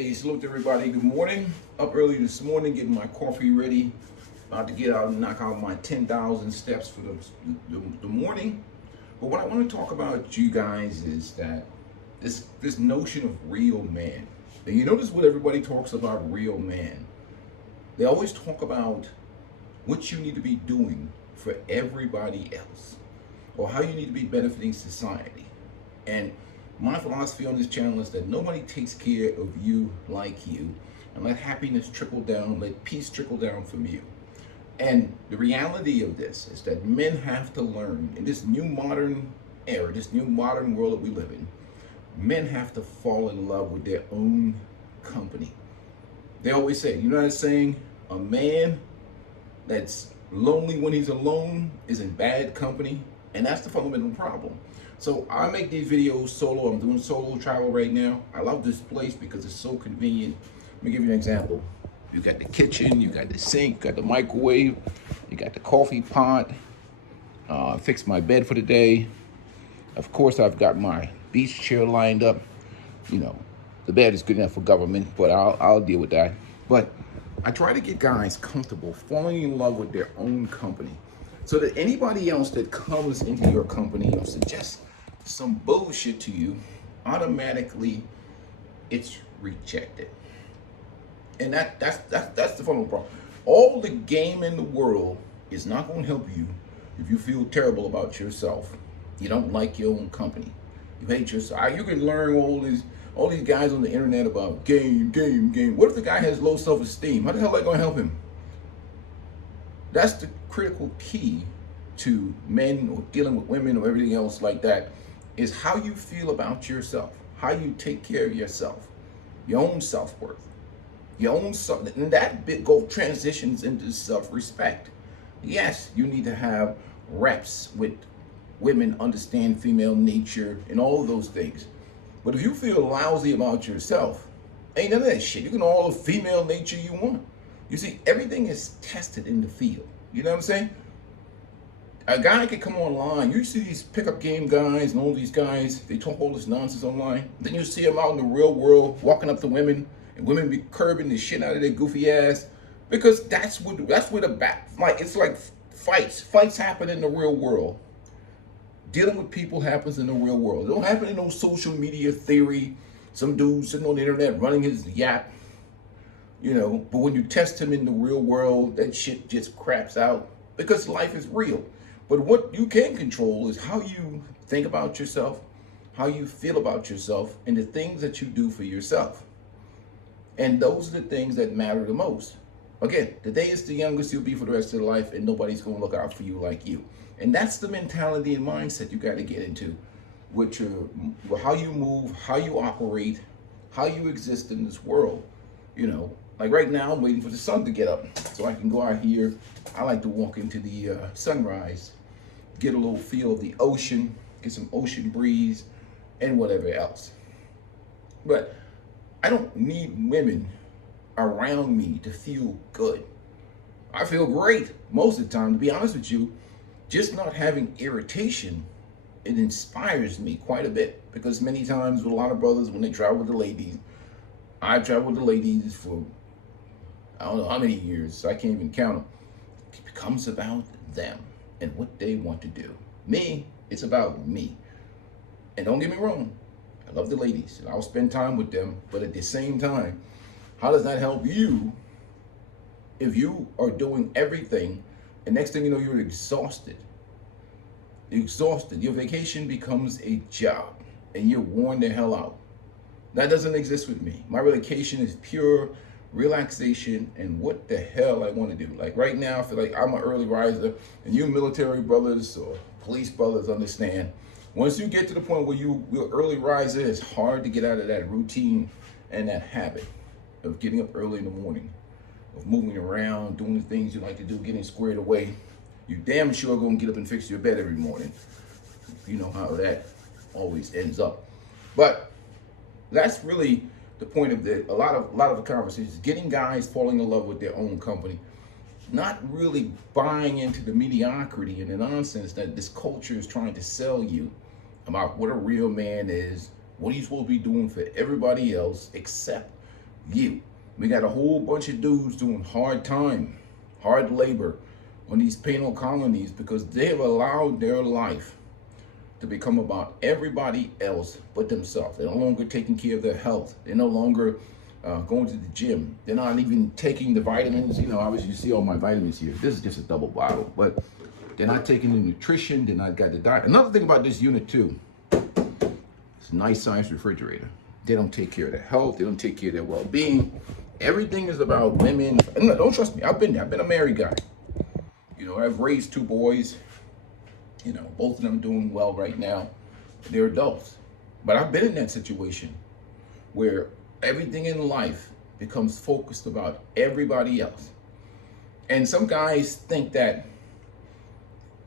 Hey, salute to everybody. Good morning. Up early this morning, getting my coffee ready. About to get out and knock out my 10,000 steps for the morning. But what I want to talk about you guys is that this notion of real man. And you notice what everybody talks about real man. They always talk about what you need to be doing for everybody else, or how you need to be benefiting society. And my philosophy on this channel is that nobody takes care of you like you, and let happiness trickle down, let peace trickle down from you. And the reality of this is that men have to learn in this new modern era, this new modern world that we live in, men have to fall in love with their own company. They always say, you know that saying, a man that's lonely when he's alone is in bad company, and that's the fundamental problem. So I make these videos solo. I'm doing solo travel right now. I love this place because it's so convenient. Let me give you an example. You got the kitchen, you got the sink, you got the microwave, you got the coffee pot. I fixed my bed for the day. Of course, I've got my beach chair lined up. You know, the bed is good enough for government, but I'll deal with that. But I try to get guys comfortable falling in love with their own company, so that anybody else that comes into your company or suggests some bullshit to you, automatically it's rejected. And that's the fundamental problem. All the game in the world is not going to help you if you feel terrible about yourself. You don't like your own company. You hate yourself. You can learn all these guys on the internet about game. What if the guy has low self-esteem? How the hell are they going to help him? That's the critical key to men or dealing with women or everything else like that, is how you feel about yourself, how you take care of yourself, your own self-worth, your own self, and that bit transitions into self-respect. Yes, you need to have reps with women, understand female nature and all of those things. But if you feel lousy about yourself, ain't none of that shit. You can all the female nature you want. You see, everything is tested in the field. You know what I'm saying? A guy could come online. You see these pickup game guys and all these guys, they talk all this nonsense online. Then you see them out in the real world walking up to women, and women be curbing the shit out of their goofy ass, because that's where it's like fights happen in the real world. Dealing with people happens in the real world. It don't happen in no social media theory. Some dude sitting on the internet running his yap. You know, but when you test him in the real world, that shit just craps out, because life is real. But what you can control is how you think about yourself, how you feel about yourself, and the things that you do for yourself. And those are the things that matter the most. Again, today is the youngest you'll be for the rest of your life, and nobody's going to look out for you like you. And that's the mentality and mindset you got to get into, which how you move, how you operate, how you exist in this world. You know, like right now, I'm waiting for the sun to get up so I can go out here. I like to walk into the sunrise, get a little feel of the ocean, get some ocean breeze, and whatever else. But I don't need women around me to feel good. I feel great most of the time, to be honest with you. Just not having irritation, it inspires me quite a bit, because many times with a lot of brothers, when they travel with the ladies, I've traveled with the ladies for I don't know how many years, so I can't even count them. It becomes about them and what they want to do. Me, it's about me. And don't get me wrong, I love the ladies and I'll spend time with them, but at the same time, how does that help you if you are doing everything and next thing you know, you're exhausted? Your vacation becomes a job and you're worn the hell out. That doesn't exist with me. My vacation is pure relaxation and what the hell I want to do. Like right now, I feel like I'm an early riser, and you military brothers or police brothers understand, once you get to the point where you're early riser, it's hard to get out of that routine and that habit of getting up early in the morning, of moving around, doing the things you like to do, getting squared away. You damn sure gonna get up and fix your bed every morning. You know how that always ends up. But that's really the point of a lot of the conversations, getting guys falling in love with their own company, not really buying into the mediocrity and the nonsense that this culture is trying to sell you about what a real man is, what he's supposed to be doing for everybody else, except You. We got a whole bunch of dudes doing hard time, hard labor on these penal colonies because they have allowed their life to become about everybody else but themselves. They're no longer taking care of their health. They're no longer going to the gym. They're not even taking the vitamins. You know, obviously you see all my vitamins here. This is just a double bottle, but they're not taking the nutrition. They're not got the diet. Another thing about this unit too, it's a nice size refrigerator. They don't take care of their health. They don't take care of their well-being. Everything is about women. No, don't trust me. I've been there. I've been a married guy. You know, I've raised 2 boys. You know, both of them doing well right now. They're adults. But I've been in that situation where everything in life becomes focused about everybody else. And some guys think that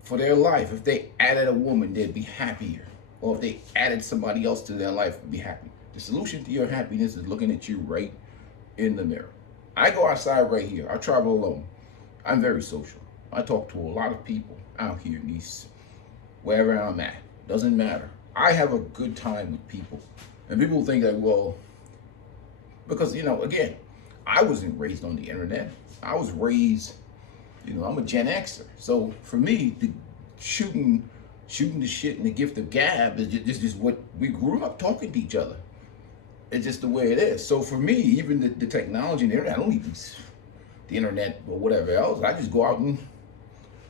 for their life, if they added a woman, they'd be happier. Or if they added somebody else to their life, they'd be happy. The solution to your happiness is looking at you right in the mirror. I go outside right here. I travel alone. I'm very social. I talk to a lot of people out here in these, wherever I'm at. Doesn't matter. I have a good time with people. And people think that, well, because, you know, again, I wasn't raised on the internet. I was raised, you know, I'm a Gen Xer. So for me, the shooting the shit and the gift of gab is just what we grew up talking to each other. It's just the way it is. So for me, even the technology and the internet, I don't need the internet or whatever else. I just go out and,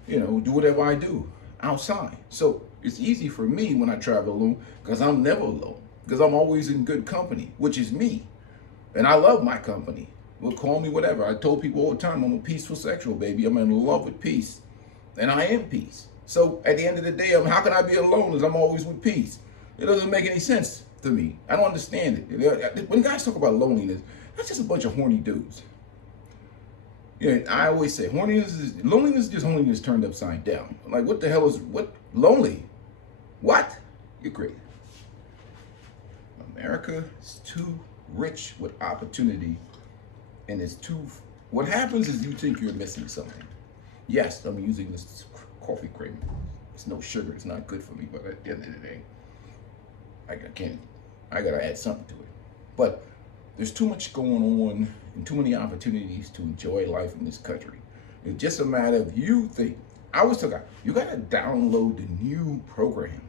you know, do whatever I do outside. So it's easy for me when I travel alone because I'm never alone. Because I'm always in good company, which is me. And I love my company. Well, call me whatever. I told people all the time, I'm a peaceful sexual, baby. I'm in love with peace. And I am peace. So at the end of the day, how can I be alone as I'm always with peace? It doesn't make any sense to me. I don't understand it. When guys talk about loneliness, that's just a bunch of horny dudes. Yeah, I always say loneliness is just holiness turned upside down. Like, what the hell is lonely? What? You're crazy. America is too rich with opportunity, and it's too. What happens is you think you're missing something. Yes, I'm using this coffee cream. It's no sugar. It's not good for me. But at the end of the day, I gotta add something to it. But there's too much going on and too many opportunities to enjoy life in this country. It's just a matter of you think. I always tell guys, you gotta download the new program,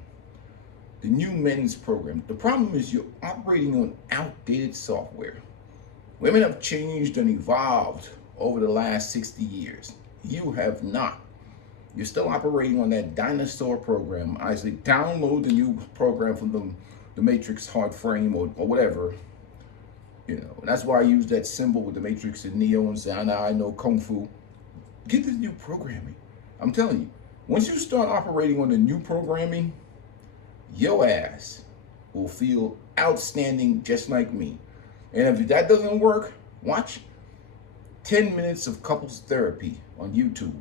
the new men's program. The problem is you're operating on outdated software. Women have changed and evolved over the last 60 years. You have not. You're still operating on that dinosaur program. I say download the new program from the Matrix hard frame or whatever. You know, and that's why I use that symbol with the Matrix and Neo and say, I know Kung Fu. Get this new programming. I'm telling you, once you start operating on the new programming, your ass will feel outstanding just like me. And if that doesn't work, watch 10 minutes of couples therapy on YouTube.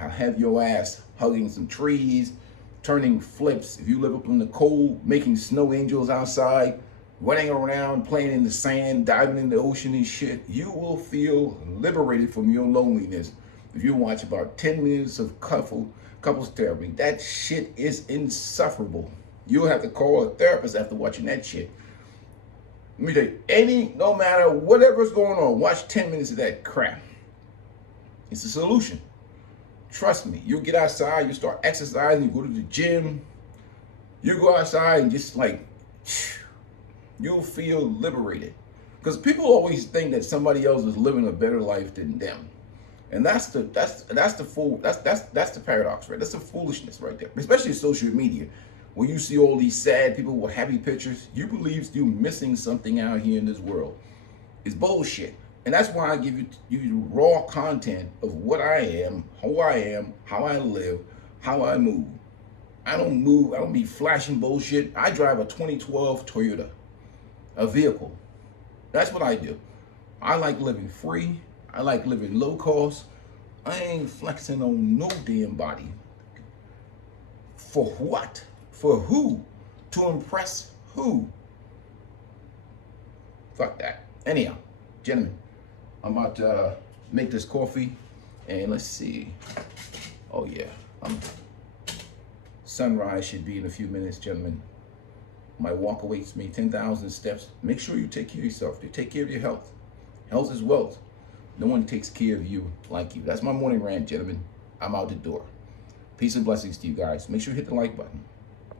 I'll have your ass hugging some trees, turning flips. If you live up in the cold, making snow angels outside, running around, playing in the sand, diving in the ocean and shit, you will feel liberated from your loneliness if you watch about 10 minutes of couples therapy. That shit is insufferable. You'll have to call a therapist after watching that shit. Let me tell you, no matter whatever's going on, watch 10 minutes of that crap. It's a solution. Trust me, you'll get outside, you start exercising, you go to the gym, you go outside and just like, you'll feel liberated. Because people always think that somebody else is living a better life than them. And that's the paradox, right? That's the foolishness right there. Especially social media, where you see all these sad people with happy pictures. You believe you're missing something out here in this world. It's bullshit. And that's why I give you raw content of what I am, who I am, how I live, how I move. I don't be flashing bullshit. I drive a 2012 Toyota, a vehicle. That's what I do. I like living free. I like living low cost. I ain't flexing on no damn body. For what? For who? To impress who? Fuck that. Anyhow, gentlemen, I'm about to make this coffee, and let's see. Oh yeah, sunrise should be in a few minutes, gentlemen. My walk awaits me 10,000 steps. Make sure you take care of yourself. You take care of your health. Health is wealth. No one takes care of you like you. That's my morning rant, gentlemen. I'm out the door. Peace and blessings to you guys. Make sure you hit the like button.